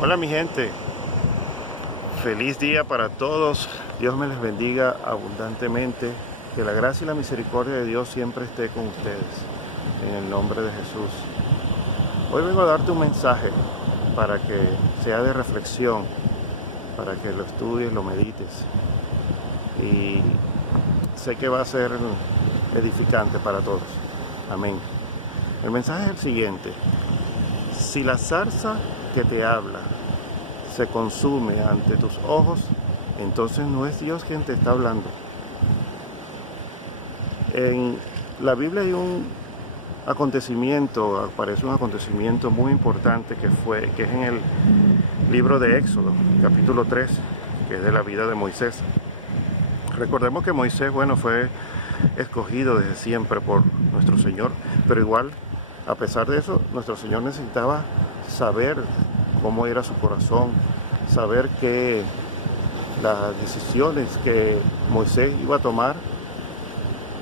Hola mi gente, feliz día para todos. Dios me les bendiga abundantemente. Que la gracia y la misericordia de Dios siempre esté con ustedes. En el nombre de Jesús. Hoy vengo a darte un mensaje para que sea de reflexión, para que lo estudies, lo medites. Y sé que va a ser edificante para todos. Amén. El mensaje es el siguiente. Si la zarza que te habla se consume ante tus ojos, entonces no es Dios quien te está hablando. En la Biblia hay aparece un acontecimiento muy importante que es en el libro de Éxodo, capítulo 3, que es de la vida de Moisés. Recordemos que Moisés, fue escogido desde siempre por nuestro Señor, pero igual, a pesar de eso, nuestro Señor necesitaba saber cómo era su corazón, saber que las decisiones que Moisés iba a tomar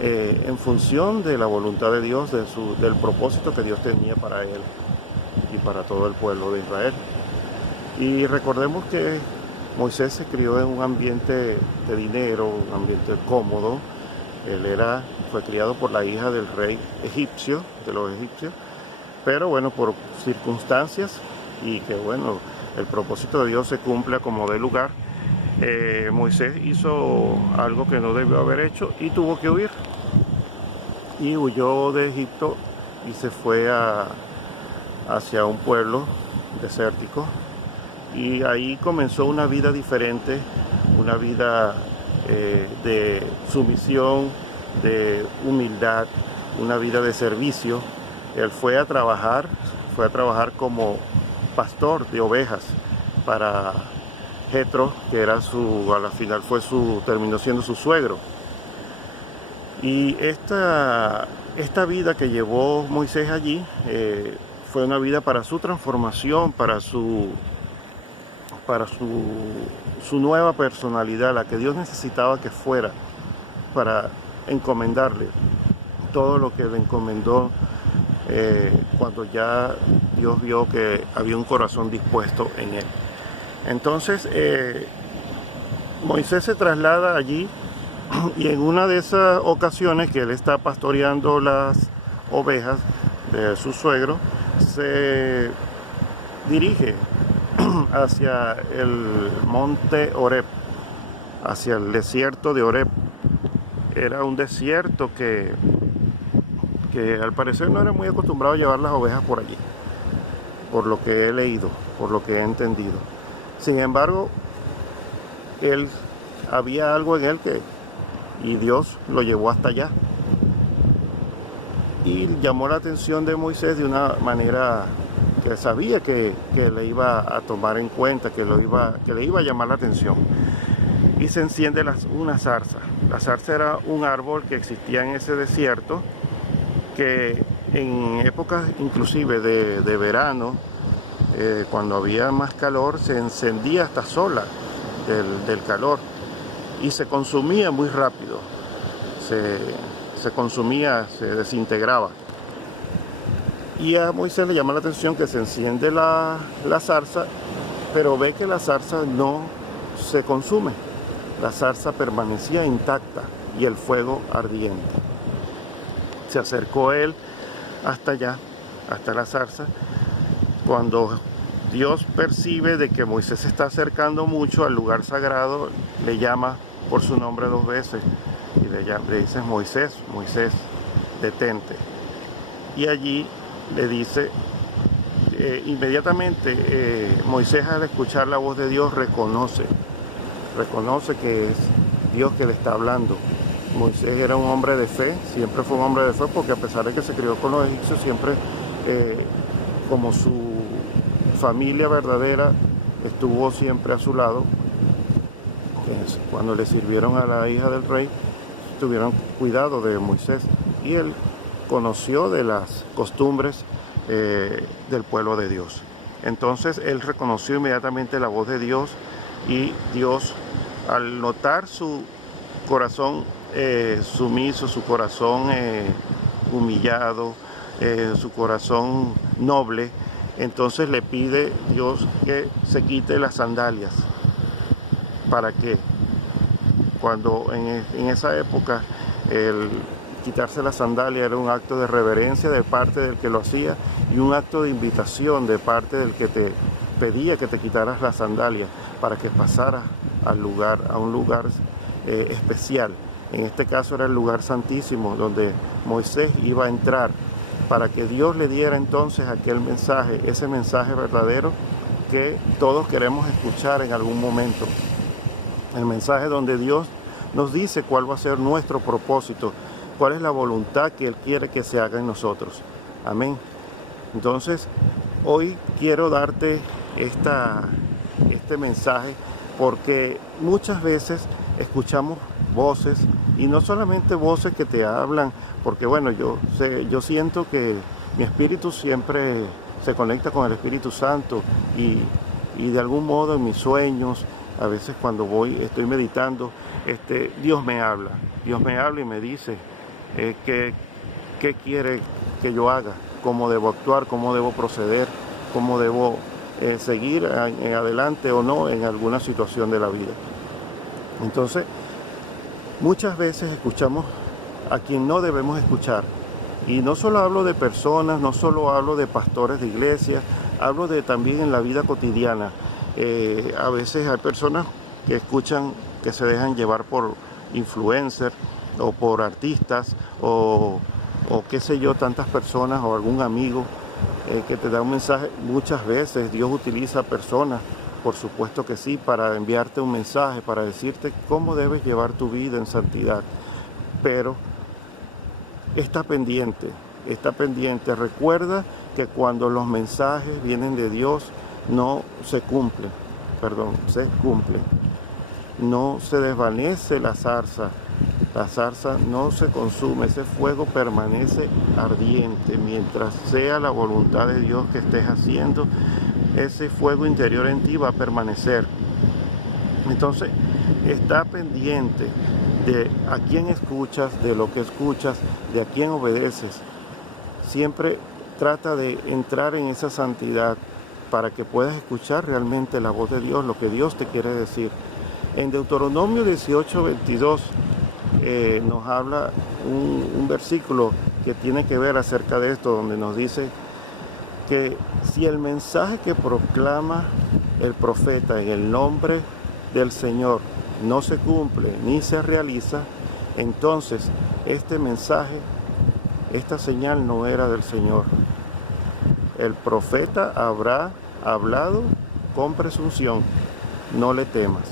en función de la voluntad de Dios, del propósito que Dios tenía para él y para todo el pueblo de Israel. Y recordemos que Moisés se crió en un ambiente de dinero, un ambiente cómodo. Él fue criado por la hija del rey egipcio, de los egipcios, pero por circunstancias y que el propósito de Dios se cumpla como de lugar, Moisés hizo algo que no debió haber hecho y tuvo que huir. Y huyó de Egipto y se fue hacia un pueblo desértico. Y ahí comenzó una vida diferente, una vida de sumisión, de humildad, una vida de servicio. Él fue a trabajar como pastor de ovejas para Jetro, que era a la final terminó siendo su suegro. Y esta vida que llevó Moisés allí fue una vida para su transformación, para su nueva personalidad, la que Dios necesitaba que fuera para encomendarle todo lo que le encomendó cuando ya Dios vio que había un corazón dispuesto en él. Entonces Moisés se traslada allí y en una de esas ocasiones que él está pastoreando las ovejas de su suegro, se dirige hacia el monte Horeb, hacia el desierto de Horeb. Era un desierto que al parecer no era muy acostumbrado a llevar las ovejas por allí, por lo que he leído, por lo que he entendido. Sin embargo, había algo en él y Dios lo llevó hasta allá. Y llamó la atención de Moisés de una manera que sabía que le iba a tomar en cuenta, que le iba a llamar la atención. Y se enciende una zarza. La zarza era un árbol que existía en ese desierto, que en épocas inclusive de verano, cuando había más calor, se encendía hasta sola del calor y se consumía muy rápido, se consumía, se desintegraba. Y a Moisés le llama la atención que se enciende la zarza, pero ve que la zarza no se consume. La zarza permanecía intacta y el fuego ardiente. Se acercó él hasta allá, hasta la zarza. Cuando Dios percibe de que Moisés se está acercando mucho al lugar sagrado, le llama por su nombre 2 veces y le dice: Moisés, Moisés, detente. Y allí le dice, inmediatamente Moisés, al escuchar la voz de Dios, reconoce que es Dios que le está hablando. Moisés era un hombre de fe, siempre fue un hombre de fe, porque a pesar de que se crió con los egipcios, siempre como su familia verdadera estuvo siempre a su lado. Cuando le sirvieron a la hija del rey, tuvieron cuidado de Moisés y él conoció de las costumbres del pueblo de Dios. Entonces él reconoció inmediatamente la voz de Dios, y Dios, al notar su corazón sumiso, su corazón humillado, su corazón noble, entonces le pide Dios que se quite las sandalias. ¿Para qué? Cuando en esa época el quitarse la sandalia era un acto de reverencia de parte del que lo hacía y un acto de invitación de parte del que te pedía que te quitaras la sandalia para que pasaras a un lugar especial. En este caso era el lugar santísimo donde Moisés iba a entrar para que Dios le diera entonces aquel mensaje, ese mensaje verdadero que todos queremos escuchar en algún momento. El mensaje donde Dios nos dice cuál va a ser nuestro propósito, cuál es la voluntad que Él quiere que se haga en nosotros. Amén. Entonces, hoy quiero darte este mensaje porque muchas veces escuchamos voces, y no solamente voces que te hablan, porque bueno, yo siento que mi espíritu siempre se conecta con el Espíritu Santo y de algún modo en mis sueños, a veces cuando estoy meditando, Dios me habla y me dice qué quiere que yo haga, cómo debo actuar, cómo debo proceder, cómo debo seguir en adelante o no en alguna situación de la vida. Entonces, muchas veces escuchamos a quien no debemos escuchar. Y no solo hablo de personas, no solo hablo de pastores de iglesia, hablo también en la vida cotidiana. A veces hay personas que escuchan, que se dejan llevar por influencers o por artistas o qué sé yo, tantas personas o algún amigo que te da un mensaje. Muchas veces Dios utiliza personas, por supuesto que sí, para enviarte un mensaje, para decirte cómo debes llevar tu vida en santidad. Pero está pendiente. Recuerda que cuando los mensajes vienen de Dios, se cumplen. No se desvanece la zarza no se consume, ese fuego permanece ardiente. Mientras sea la voluntad de Dios que estés haciendo, ese fuego interior en ti va a permanecer. Entonces, está pendiente de a quién escuchas, de lo que escuchas, de a quién obedeces. Siempre trata de entrar en esa santidad para que puedas escuchar realmente la voz de Dios, lo que Dios te quiere decir. En Deuteronomio 18:22 nos habla un versículo que tiene que ver acerca de esto, donde nos dice que si el mensaje que proclama el profeta en el nombre del Señor no se cumple ni se realiza, entonces este mensaje, esta señal no era del Señor. El profeta habrá hablado con presunción, no le temas.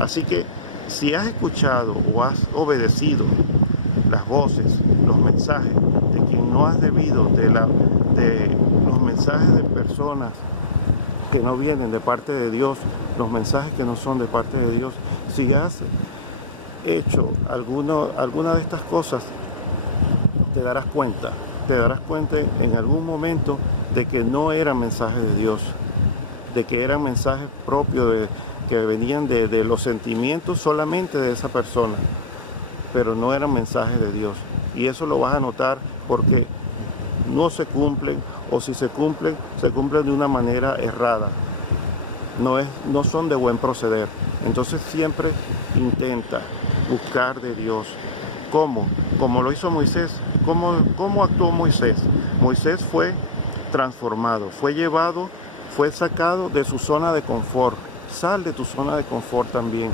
Así que si has escuchado o has obedecido las voces, los mensajes de quien no has debido, de los mensajes de personas que no vienen de parte de Dios, los mensajes que no son de parte de Dios, si has hecho alguna de estas cosas, te darás cuenta en algún momento de que no eran mensajes de Dios, de que eran mensajes propios que venían de los sentimientos solamente de esa persona, pero no eran mensajes de Dios. Y eso lo vas a notar porque no se cumplen, o si se cumplen de una manera errada. No son de buen proceder. Entonces siempre intenta buscar de Dios. ¿Cómo? Como lo hizo Moisés. ¿Cómo actuó Moisés? Moisés fue transformado, fue sacado de su zona de confort. Sal de tu zona de confort también.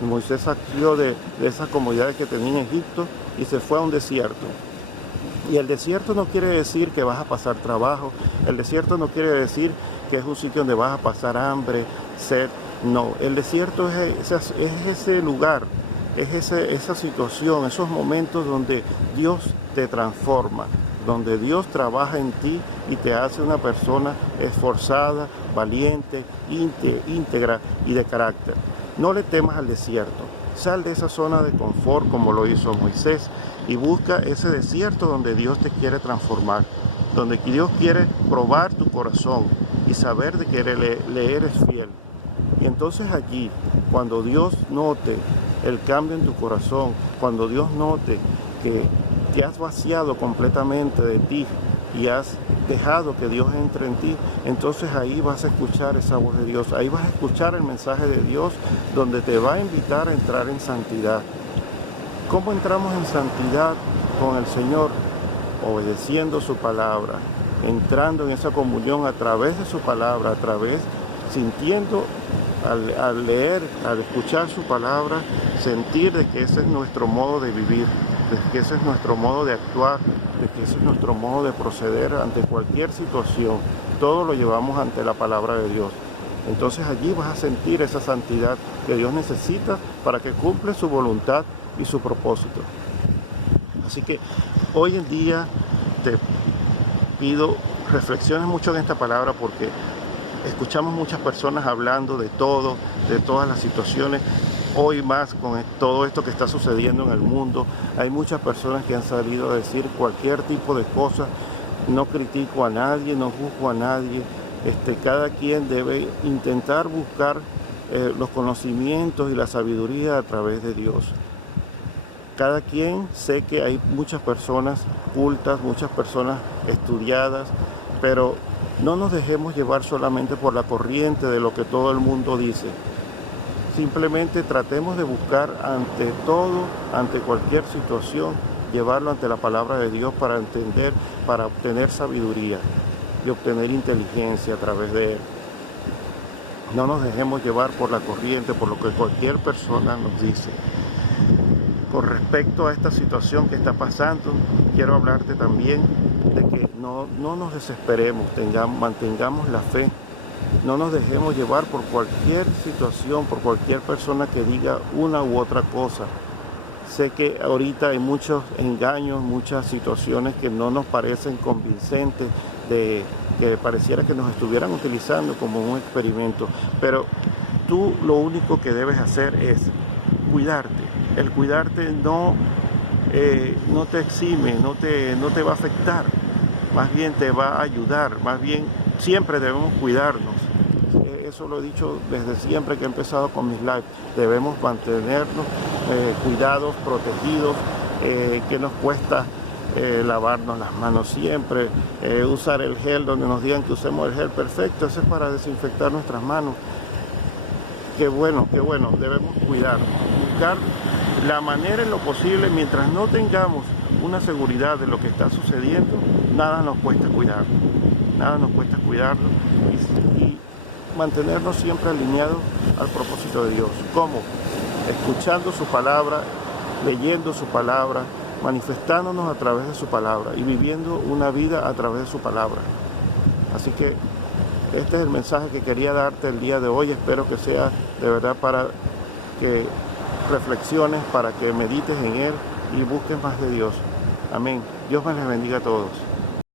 Moisés salió de esas comodidades que tenía en Egipto y se fue a un desierto. Y el desierto no quiere decir que vas a pasar trabajo. El desierto no quiere decir que es un sitio donde vas a pasar hambre, sed. No, el desierto es ese lugar, es esa situación, esos momentos donde Dios te transforma, donde Dios trabaja en ti y te hace una persona esforzada, valiente, íntegra y de carácter. No le temas al desierto. Sal de esa zona de confort como lo hizo Moisés y busca ese desierto donde Dios te quiere transformar, donde Dios quiere probar tu corazón y saber de que le eres fiel. Y entonces allí, cuando Dios note el cambio en tu corazón, cuando Dios note que te has vaciado completamente de ti y has dejado que Dios entre en ti, entonces ahí vas a escuchar esa voz de Dios, ahí vas a escuchar el mensaje de Dios donde te va a invitar a entrar en santidad. ¿Cómo entramos en santidad con el Señor? Obedeciendo su palabra, entrando en esa comunión a través de su palabra, sintiendo al leer, al escuchar su palabra, sentir de que ese es nuestro modo de vivir, de que ese es nuestro modo de actuar, de que ese es nuestro modo de proceder ante cualquier situación. Todo lo llevamos ante la palabra de Dios. Entonces allí vas a sentir esa santidad que Dios necesita para que cumpla su voluntad y su propósito. Así que hoy en día te pido reflexiones mucho en esta palabra, porque escuchamos muchas personas hablando de todo, de todas las situaciones. Hoy más con todo esto que está sucediendo en el mundo, hay muchas personas que han salido a decir cualquier tipo de cosas. No critico a nadie, no juzgo a nadie. Cada quien debe intentar buscar los conocimientos y la sabiduría a través de Dios. Cada quien, sé que hay muchas personas cultas, muchas personas estudiadas, pero no nos dejemos llevar solamente por la corriente de lo que todo el mundo dice. Simplemente tratemos de buscar ante todo, ante cualquier situación, llevarlo ante la palabra de Dios para entender, para obtener sabiduría y obtener inteligencia a través de él. No nos dejemos llevar por la corriente, por lo que cualquier persona nos dice. Con respecto a esta situación que está pasando, quiero hablarte también de que no nos desesperemos, mantengamos la fe, no nos dejemos llevar por cualquier situación, por cualquier persona que diga una u otra cosa. Sé que ahorita hay muchos engaños, muchas situaciones que no nos parecen convincentes, que pareciera que nos estuvieran utilizando como un experimento, pero tú lo único que debes hacer es cuidarte. El cuidarte no te exime, no te va a afectar, más bien te va a ayudar, más bien siempre debemos cuidarnos. Eso lo he dicho desde siempre que he empezado con mis lives. Debemos mantenernos cuidados, protegidos, que nos cuesta lavarnos las manos siempre, usar el gel donde nos digan que usemos el gel, perfecto, eso es para desinfectar nuestras manos. Qué bueno, debemos cuidarnos, buscar la manera en lo posible, mientras no tengamos una seguridad de lo que está sucediendo, nada nos cuesta cuidarnos y mantenernos siempre alineados al propósito de Dios. ¿Cómo? Escuchando su palabra, leyendo su palabra, manifestándonos a través de su palabra y viviendo una vida a través de su palabra. Así que este es el mensaje que quería darte el día de hoy. Espero que sea de verdad para que reflexiones, para que medites en él y busques más de Dios. Amén. Dios me les bendiga a todos.